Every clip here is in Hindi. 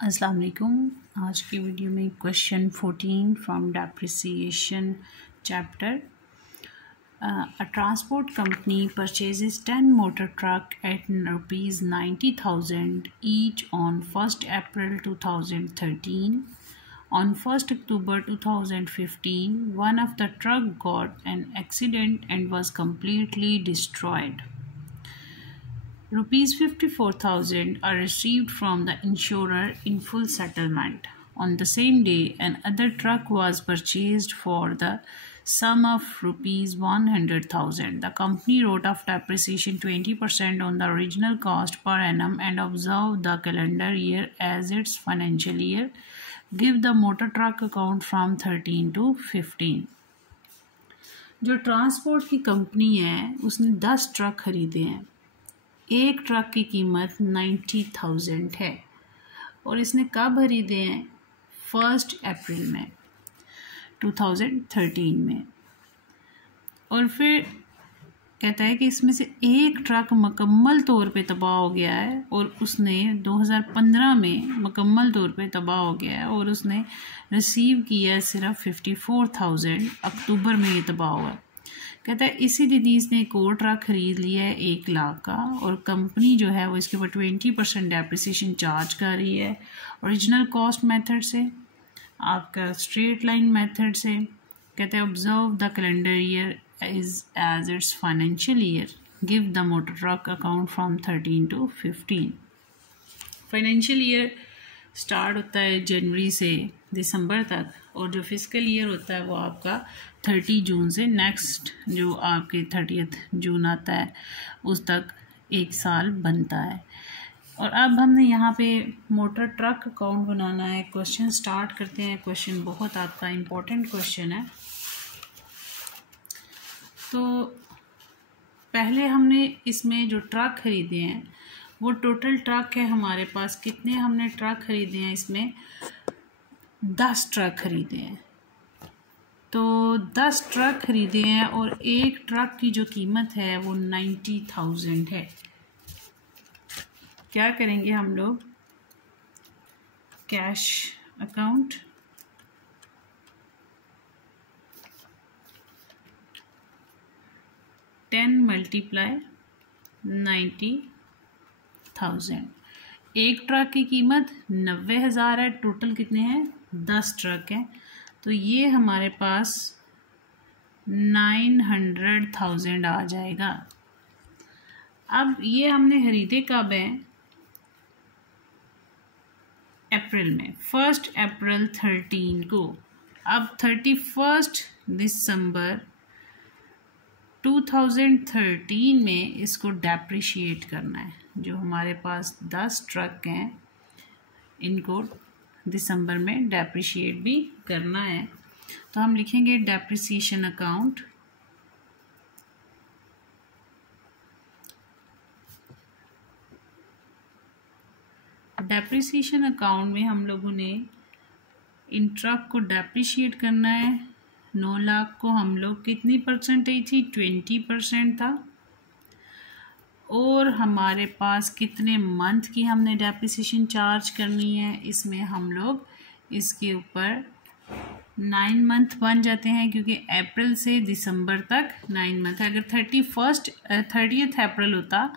अस्सलाम वालेकुम। आज की वीडियो में question 14 from depreciation chapter. A transport company purchases 10 motor truck at rupees 90,000 each on 1st April 2013. On 1st October 2015, one of the truck got an accident and was completely destroyed. Rupees 54,000 are received from the insurer in full settlement. On the same day, another truck was purchased for the sum of rupees 100,000. The company wrote off depreciation 20% on the original cost per annum and observed the calendar year as its financial year. Give the motor truck account from 13 to 15. जो ट्रांसपोर्ट की कंपनी है उसने 10 ट्रक खरीदे हैं। एक ट्रक की कीमत 90,000 है और इसने कब खरीदे हैं? 1 अप्रैल में 2013 में। और फिर कहता है कि इसमें से एक ट्रक मुकम्मल तौर पे तबाह हो गया है और उसने 2015 में मुकम्मल तौर पे तबाह हो गया है और उसने रिसीव किया है सिर्फ 54,000। अक्टूबर में ये तबाह हुआ है। कहता है इसी दीदी इसने एक और ट्रक खरीद लिया है 1 लाख का और कंपनी जो है वो इसके ऊपर 20% डेप्रिसिएशन चार्ज कर रही है। ओरिजिनल कॉस्ट मेथड से, आपका स्ट्रेट लाइन मेथड से। कहते हैं observe the calendar year is as its financial year. Give the motor truck account from 13 to 15। Financial year start होता है जनवरी से दिसंबर तक और जो फिजिकल ईयर होता है वो आपका 30 जून से नेक्स्ट जो आपके 30 जून आता है उस तक एक साल बनता है। और अब हमने यहाँ पे मोटर ट्रक अकाउंट बनाना है। क्वेश्चन स्टार्ट करते हैं। क्वेश्चन बहुत आपका इम्पोर्टेंट क्वेश्चन है। तो पहले हमने इसमें जो ट्रक खरीदे हैं वो टोटल ट्रक है हमारे पास। कितने हमने ट्रक खरीदे हैं? इसमें 10 ट्रक खरीदे हैं। तो 10 ट्रक खरीदे हैं और एक ट्रक की जो कीमत है वो 90,000 है। क्या करेंगे हम लोग? Cash account, ten multiply 90,000। एक ट्रक की कीमत 90,000 है। टोटल कितने हैं? 10 ट्रक हैं। तो ये हमारे पास 900,000 आ जाएगा। अब ये हमने खरीदे कब है? अप्रैल में, 1 अप्रैल 13 को। अब 31 दिसंबर 2013 में इसको डेप्रिशिएट करना है। जो हमारे पास 10 ट्रक हैं इनको दिसंबर में डेप्रिशिएट भी करना है। तो हम लिखेंगे डेप्रिसिएशन अकाउंट। डेप्रिसिएशन अकाउंट में हम लोगों ने इन ट्रक को डेप्रिशिएट करना है। 9 लाख को हम लोग कितनी परसेंटेज थी? 20% था। और हमारे पास कितने मंथ की हमने डेप्रिसिएशन चार्ज करनी है? इसमें हम लोग इसके ऊपर 9 मंथ बन जाते हैं क्योंकि अप्रैल से दिसंबर तक 9 मंथ है। अगर 30 अप्रैल होता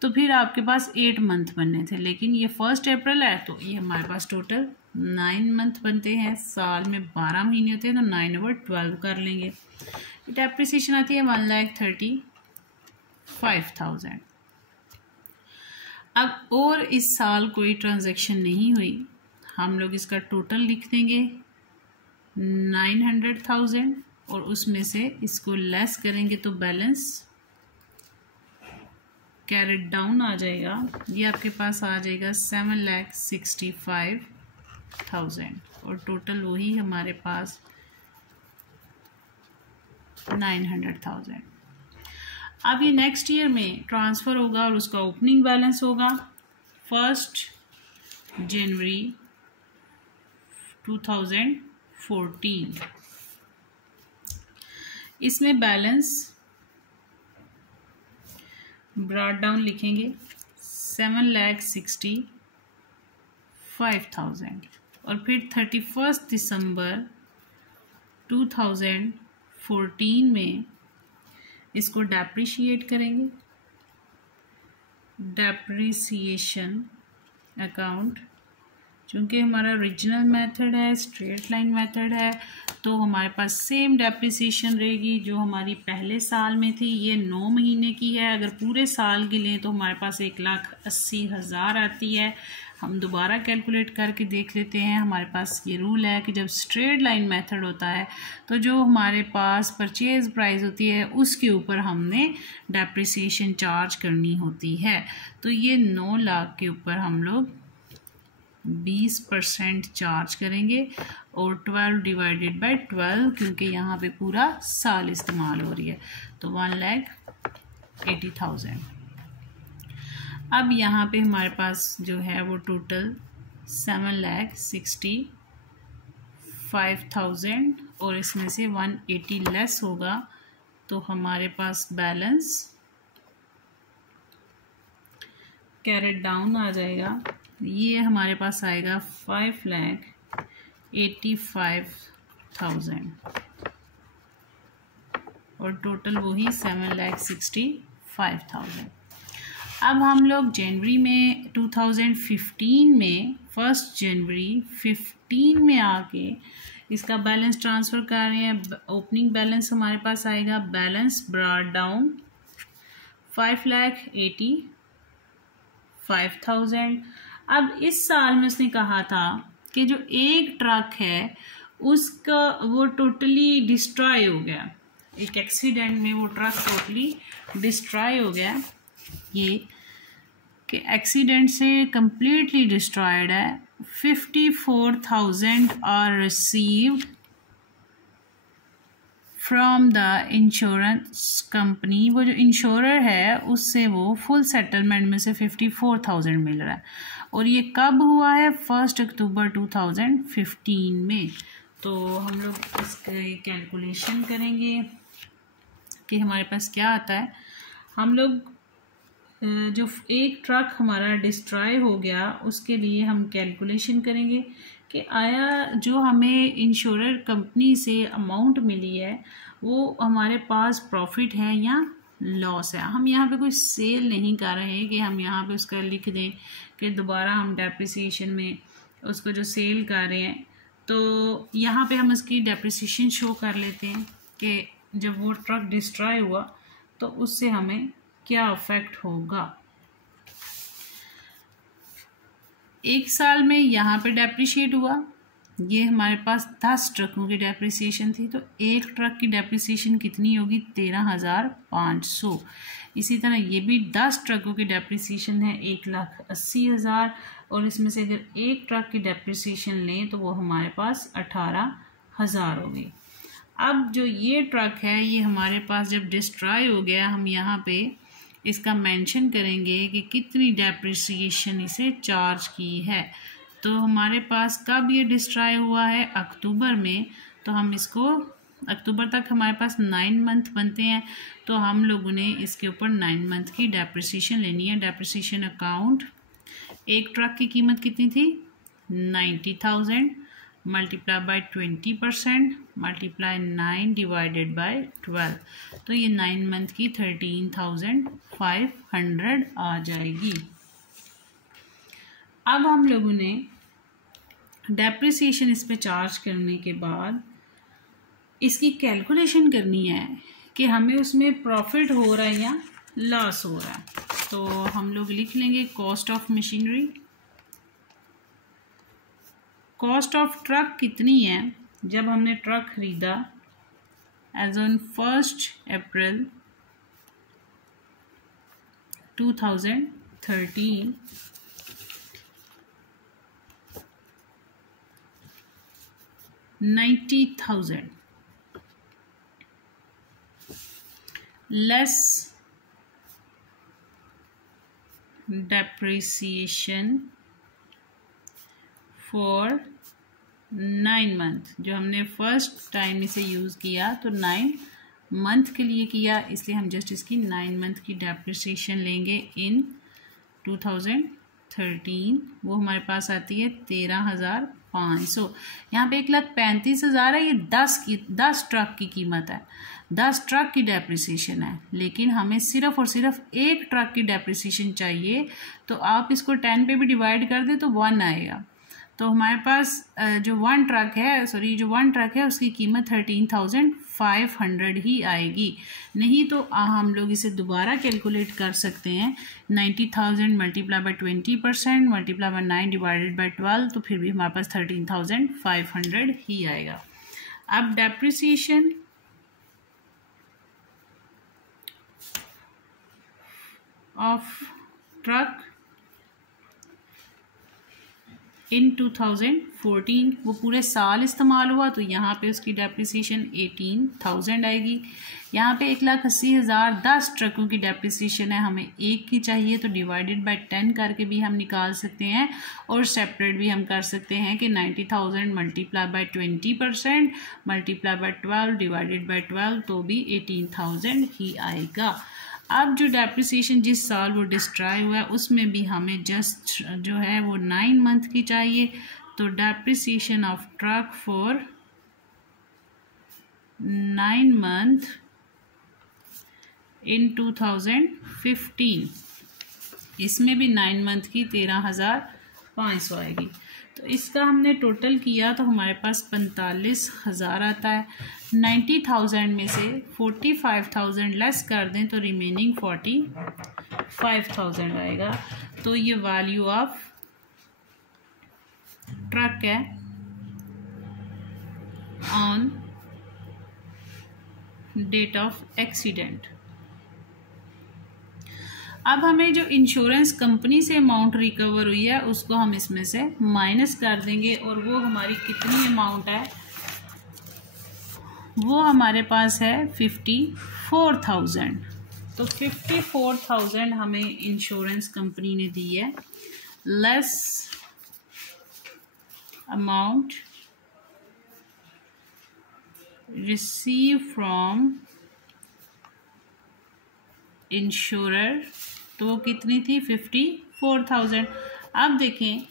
तो फिर आपके पास 8 मंथ बनने थे, लेकिन ये 1 अप्रैल है तो ये हमारे पास टोटल 9 मंथ बनते हैं। साल में 12 महीने होते हैं तो 9/12 कर लेंगे। डेप्रिसिएशन आती है 1,35,000। अब और इस साल कोई ट्रांजैक्शन नहीं हुई, हम लोग इसका टोटल लिख देंगे 900,000 और उसमें से इसको लेस करेंगे तो बैलेंस कैरेट डाउन आ जाएगा। ये आपके पास आ जाएगा 7,65,000 और टोटल वही हमारे पास 900,000। अब ये नेक्स्ट ईयर में ट्रांसफ़र होगा और उसका ओपनिंग बैलेंस होगा 1 जनवरी 2014। इसमें बैलेंस ब्रॉट डाउन लिखेंगे 7,65,000 5000 और फिर 31 दिसंबर 2014 में इसको डेप्रिशिएट करेंगे। डेप्रिसिएशन अकाउंट, चूँकि हमारा ओरिजिनल मेथड है, स्ट्रेट लाइन मेथड है, तो हमारे पास सेम डेप्रिसिएशन रहेगी जो हमारी पहले साल में थी। ये 9 महीने की है। अगर पूरे साल की लें तो हमारे पास 1,80,000 आती है। हम दोबारा कैलकुलेट करके देख लेते हैं। हमारे पास ये रूल है कि जब स्ट्रेट लाइन मेथड होता है तो जो हमारे पास परचेज प्राइस होती है उसके ऊपर हमने डेप्रिसिएशन चार्ज करनी होती है। तो ये 9 लाख के ऊपर हम लोग 20% चार्ज करेंगे और 12 डिवाइडेड बाय 12, क्योंकि यहाँ पे पूरा साल इस्तेमाल हो रही है, तो 1,80,000। अब यहाँ पे हमारे पास जो है वो टोटल 7,65,000 और इसमें से 180 लेस होगा तो हमारे पास बैलेंस कैरेट डाउन आ जाएगा। ये हमारे पास आएगा 5,85,000 और टोटल वही 7,65,000। अब हम लोग जनवरी में 2015 में 1 जनवरी 15 में आके इसका बैलेंस ट्रांसफ़र कर रहे हैं। ओपनिंग बैलेंस हमारे पास आएगा, बैलेंस ब्रॉट डाउन 5,85,000। अब इस साल में उसने कहा था कि जो एक ट्रक है उसका वो टोटली डिस्ट्रॉय हो गया, एक एक्सीडेंट में वो ट्रक टोटली डिस्ट्रॉय हो गया। ये कि एक्सीडेंट से कंप्लीटली डिस्ट्रॉयड है। 54,000 are received from the insurance company. वो जो इंश्योरर है उससे वो फुल सेटलमेंट में से 54,000 मिल रहा है और ये कब हुआ है? 1 अक्टूबर 2015 में। तो हम लोग इसके कैलकुलेशन करेंगे कि हमारे पास क्या आता है। हम लोग जो एक ट्रक हमारा डिस्ट्रॉय हो गया उसके लिए हम कैलकुलेशन करेंगे कि आया जो हमें इंश्योरर कंपनी से अमाउंट मिली है वो हमारे पास प्रॉफिट है या लॉस है। हम यहाँ पे कोई सेल नहीं कर रहे हैं कि हम यहाँ पे उसका लिख दें कि दोबारा हम डेप्रिसिएशन में उसको जो सेल कर रहे हैं, तो यहाँ पे हम उसकी डेप्रिसिएशन शो कर लेते हैं कि जब वो ट्रक डिस्ट्रॉय हुआ तो उससे हमें क्या इफेक्ट होगा। एक साल में यहाँ पे डेप्रिशिएट हुआ, ये हमारे पास 10 ट्रकों की डेप्रिसिएशन थी, तो एक ट्रक की डेप्रिसिएशन कितनी होगी? 13,500। इसी तरह ये भी 10 ट्रकों की डेप्रिसिएशन है 1,80,000 और इसमें से अगर एक ट्रक की डेप्रिसिएशन लें तो वो हमारे पास 18,000 होगी। अब जो ये ट्रक है ये हमारे पास जब डिस्ट्रॉय हो गया, हम यहाँ पे इसका मेंशन करेंगे कि कितनी डेप्रिसिएशन इसे चार्ज की है। तो हमारे पास कब ये डिस्ट्रॉय हुआ है? अक्टूबर में। तो हम इसको अक्टूबर तक हमारे पास 9 मंथ बनते हैं, तो हम लोगों ने इसके ऊपर 9 मंथ की डेप्रिसिएशन लेनी है। डेप्रिसिएशन अकाउंट, एक ट्रक की कीमत कितनी थी? 90,000 multiply by 20% multiply 9 divided by 12, तो ये 9 मंथ की 13,500 आ जाएगी। अब हम लोगों ने डेप्रिसिएशन इस पे चार्ज करने के बाद इसकी कैलकुलेशन करनी है कि हमें उसमें प्रॉफिट हो रहा है या लॉस हो रहा है। तो हम लोग लिख लेंगे cost of machinery. Cost of truck कितनी है जब हमने ट्रक खरीदा as on 1 April 2013, 90,000 less depreciation for 9 month. जो हमने फर्स्ट टाइम इसे यूज़ किया तो 9 मंथ के लिए किया, इसलिए हम जस्ट इसकी 9 मंथ की डेप्रिसिएशन लेंगे इन 2013। 13, वो हमारे पास आती है 13,500। यहाँ पे 1,35,000 है, ये 10 ट्रक की कीमत है, 10 ट्रक की डेप्रिसिएशन है। लेकिन हमें सिर्फ और सिर्फ एक ट्रक की डेप्रिसिएशन चाहिए, तो आप इसको 10 पे भी डिवाइड कर दें तो 1 आएगा। तो हमारे पास जो वन ट्रक है उसकी कीमत 13,500 ही आएगी। नहीं तो हम लोग इसे दोबारा कैलकुलेट कर सकते हैं, 90,000 multiply by 20% multiply by 9 divided by 12, तो फिर भी हमारे पास 13,500 ही आएगा। अब डेप्रिसिएशन ऑफ ट्रक इन 2014, वो पूरे साल इस्तेमाल हुआ, तो यहाँ पे उसकी डेप्रिसिएशन 18,000 आएगी। यहाँ पे 1,80,000 10 ट्रकों की डेप्रिसिएशन है, हमें एक की चाहिए, तो डिवाइडेड बाय 10 करके भी हम निकाल सकते हैं, और सेपरेट भी हम कर सकते हैं कि 90,000 multiply by 20% multiply by 12 divided by 12, तो भी 18,000 ही आएगा। अब जो डेप्रिसिएशन जिस साल वो डिस्ट्रॉय हुआ है उसमें भी हमें जस्ट जो है वो 9 मंथ की चाहिए, तो depreciation of truck for 9 month in 2015, इसमें भी 9 मंथ की 13,500 आएगी। तो इसका हमने टोटल किया तो हमारे पास 45,000 आता है। 90,000 में से 45,000 लेस कर दें तो रिमेनिंग 45,000 आएगा। तो ये वैल्यू ऑफ ट्रक है ऑन डेट ऑफ एक्सीडेंट। अब हमें जो इंश्योरेंस कंपनी से अमाउंट रिकवर हुई है उसको हम इसमें से माइनस कर देंगे, और वो हमारी कितनी अमाउंट है, वो हमारे पास है 54,000। तो 54,000 हमें इंश्योरेंस कंपनी ने दी है, less amount receive from insurer, तो वो कितनी थी 54,000। अब देखें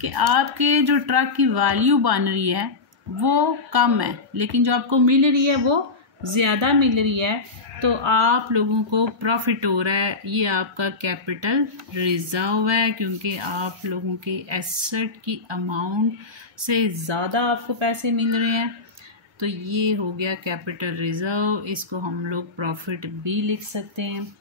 कि आपके जो ट्रक की वैल्यू बन रही है वो कम है, लेकिन जो आपको मिल रही है वो ज़्यादा मिल रही है, तो आप लोगों को प्रॉफिट हो रहा है। ये आपका कैपिटल रिजर्व है, क्योंकि आप लोगों के एसेट की अमाउंट से ज़्यादा आपको पैसे मिल रहे हैं, तो ये हो गया कैपिटल रिजर्व। इसको हम लोग प्रॉफिट भी लिख सकते हैं।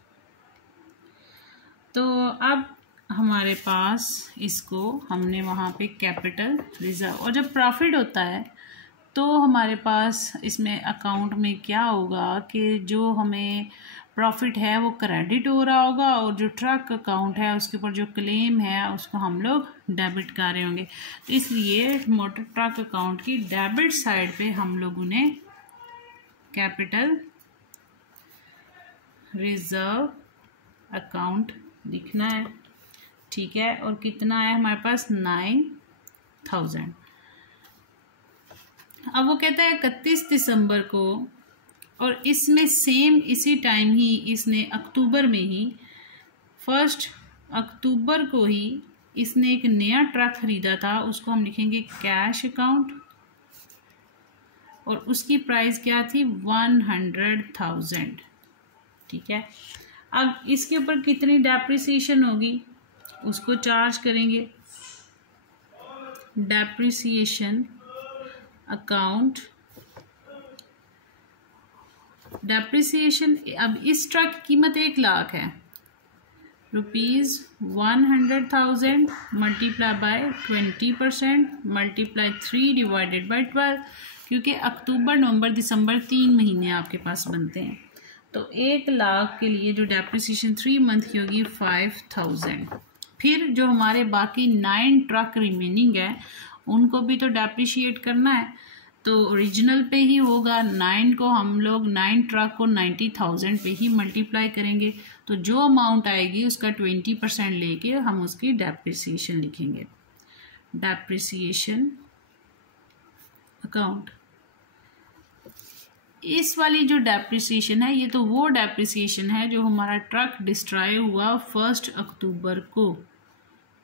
तो अब हमारे पास इसको हमने वहाँ पे कैपिटल रिजर्व, और जब प्रॉफिट होता है तो हमारे पास इसमें अकाउंट में क्या होगा कि जो हमें प्रॉफिट है वो क्रेडिट हो रहा होगा, और जो ट्रक अकाउंट है उसके ऊपर जो क्लेम है उसको हम लोग डेबिट कर रहे होंगे। तो इसलिए मोटर ट्रक अकाउंट की डेबिट साइड पे हम लोगों ने कैपिटल रिजर्व अकाउंट लिखना है, ठीक है। और कितना है हमारे पास 9,000। अब वो कहता है 31 दिसंबर को, और इसमें सेम इसी टाइम ही इसने अक्टूबर में ही 1 अक्टूबर को ही इसने एक नया ट्रक खरीदा था, उसको हम लिखेंगे कैश अकाउंट, और उसकी प्राइस क्या थी 100,000, ठीक है। अब इसके ऊपर कितनी डेप्रिसिएशन होगी उसको चार्ज करेंगे। डेप्रिसिएशन अकाउंट, डेप्रिसिएशन, अब इस ट्रक की कीमत 1 लाख है, ₹100,000 multiply by 20% multiply 3 divided by 12, क्योंकि अक्टूबर नवंबर दिसंबर 3 महीने आपके पास बनते हैं। तो 1 लाख के लिए जो डेप्रिसिएशन 3 मंथ की होगी 5,000। फिर जो हमारे बाकी 9 ट्रक रिमेनिंग है उनको भी तो डेप्रिशिएट करना है, तो ओरिजिनल पे ही होगा। 9 को हम लोग 9 ट्रक को 90,000 पे ही मल्टीप्लाई करेंगे, तो जो अमाउंट आएगी उसका 20% लेके हम उसकी डेप्रिसिएशन लिखेंगे। डेप्रिसिएशन अकाउंट, इस वाली जो डेप्रिसिएशन है ये तो वो डेप्रिसिएशन है जो हमारा ट्रक डिस्ट्रॉय हुआ 1 अक्टूबर को,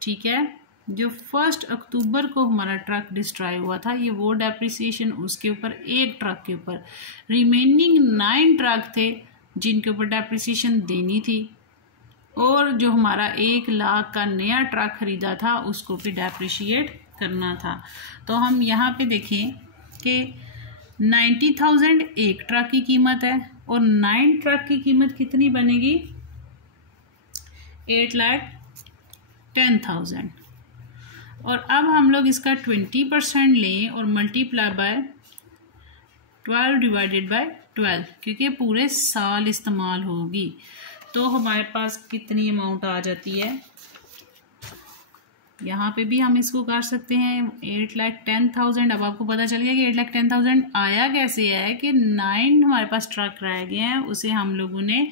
ठीक है। जो 1 अक्टूबर को हमारा ट्रक डिस्ट्रॉय हुआ था, ये वो डेप्रिसिएशन उसके ऊपर, एक ट्रक के ऊपर। रिमेनिंग 9 ट्रक थे जिनके ऊपर डेप्रिसिएशन देनी थी, और जो हमारा 1 लाख का नया ट्रक ख़रीदा था उसको भी डेप्रिशिएट करना था। तो हम यहाँ पे देखें कि 90,000 एक ट्रक की कीमत है और 9 ट्रक की कीमत कितनी बनेगी? 8,10,000। और अब हम लोग इसका 20% लें और मल्टीप्लाई बाय 12 डिवाइडेड बाय 12, क्योंकि पूरे साल इस्तेमाल होगी। तो हमारे पास कितनी अमाउंट आ जाती है? यहाँ पे भी हम इसको कर सकते हैं 8,10,000। अब आपको पता चल गया कि 8,10,000 आया कैसे है कि 9 हमारे पास ट्रक रह गए हैं, उसे हम लोगों ने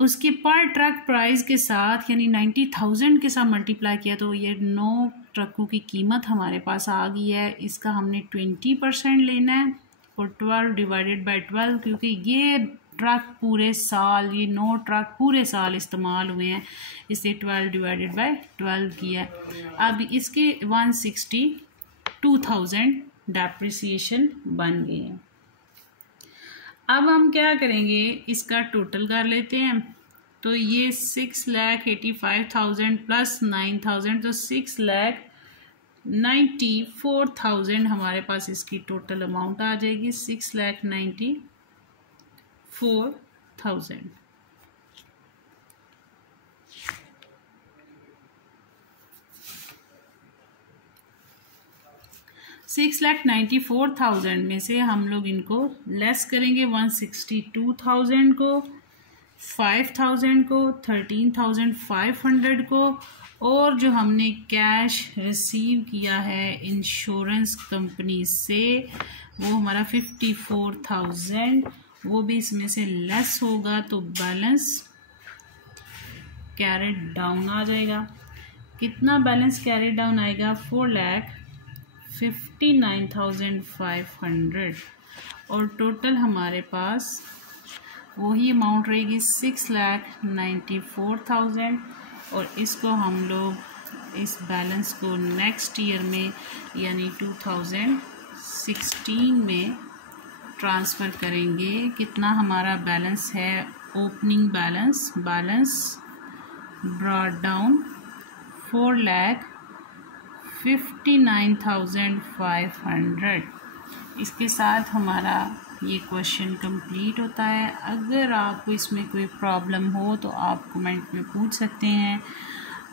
उसके पर ट्रक प्राइस के साथ यानी 90,000 के साथ मल्टीप्लाई किया, तो ये 9 ट्रकों की कीमत हमारे पास आ गई है। इसका हमने 20% लेना है और 12 डिवाइडेड बाय 12, क्योंकि ये ट्रक पूरे साल, ये 9 ट्रक पूरे साल इस्तेमाल हुए हैं, इसे 12 डिवाइडेड बाय 12 किया। अब इसके 162,000 डेप्रिसिएशन बन गए हैं। अब हम क्या करेंगे, इसका टोटल कर लेते हैं। तो ये 6,85,000 प्लस 9,000, तो 6,94,000 हमारे पास इसकी टोटल अमाउंट आ जाएगी। 6,94,000। $6,94,000 में से हम लोग इनको लेस करेंगे, 162,000 को, 5,000 को, 13,500 को, और जो हमने कैश रिसीव किया है इंश्योरेंस कंपनी से वो हमारा 54,000, वो भी इसमें से लेस होगा, तो बैलेंस कैरेट डाउन आ जाएगा। कितना बैलेंस कैरेट डाउन आएगा? 4,59,500। और टोटल हमारे पास वही अमाउंट रहेगी 6,94,000। और इसको हम लोग इस बैलेंस को नेक्स्ट ईयर में यानी 2016 में ट्रांसफ़र करेंगे। कितना हमारा बैलेंस है? Opening balance brought down 4,59,500। इसके साथ हमारा ये क्वेश्चन कंप्लीट होता है। अगर आपको इसमें कोई प्रॉब्लम हो तो आप कमेंट में पूछ सकते हैं।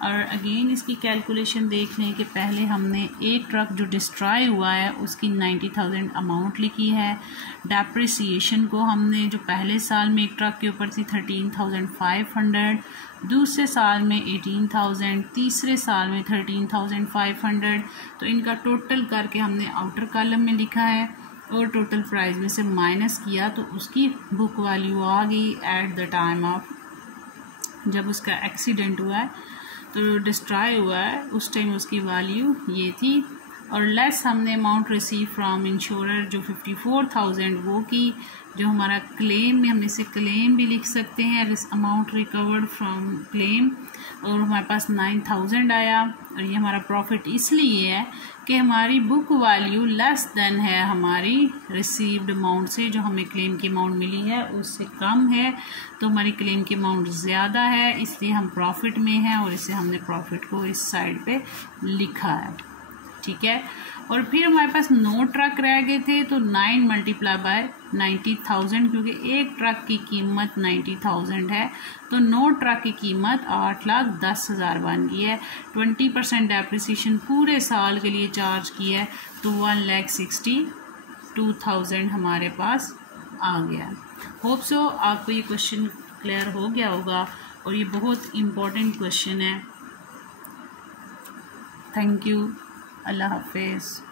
और अगेन इसकी कैलकुलेशन देख लें कि पहले हमने एक ट्रक जो डिस्ट्रॉय हुआ है उसकी 90,000 अमाउंट लिखी है। डेप्रिसिएशन को हमने जो पहले साल में एक ट्रक के ऊपर थी 13,500, दूसरे साल में 18,000, तीसरे साल में 13,500। तो इनका टोटल करके हमने आउटर कॉलम में लिखा है और टोटल प्राइस में से माइनस किया तो उसकी बुक वैल्यू आ गई एट द टाइम ऑफ जब उसका एक्सीडेंट हुआ है, तो डिस्ट्रॉय हुआ है, उस टाइम उसकी वैल्यू ये थी। और लेस हमने अमाउंट रिसीव फ्रॉम इंश्योरर जो 54,000 वो की। जो हमारा क्लेम में, हम इसे क्लेम भी लिख सकते हैं, अमाउंट रिकवर्ड फ्रॉम क्लेम, और हमारे पास 9,000 आया। और ये हमारा प्रॉफिट इसलिए है कि हमारी बुक वैल्यू लेस देन है हमारी रिसीव्ड अमाउंट से, जो हमें क्लेम की अमाउंट मिली है उससे कम है, तो हमारी क्लेम की अमाउंट ज़्यादा है, इसलिए हम प्रॉफिट में हैं और इससे हमने प्रॉफिट को इस साइड पे लिखा है। ठीक है। और फिर हमारे पास 9 ट्रक रह गए थे, तो 9 मल्टीप्लाई बाय 90,000, क्योंकि एक ट्रक की कीमत 90,000 है, तो 9 ट्रक की कीमत 8,10,000 बन गई है। 20% डेप्रिसिएशन पूरे साल के लिए चार्ज की है, तो 1,62,000 हमारे पास आ गया। होप सो आपको ये क्वेश्चन क्लियर हो गया होगा और ये बहुत इम्पोर्टेंट क्वेश्चन है। Thank you. अल्लाह हाफिज़।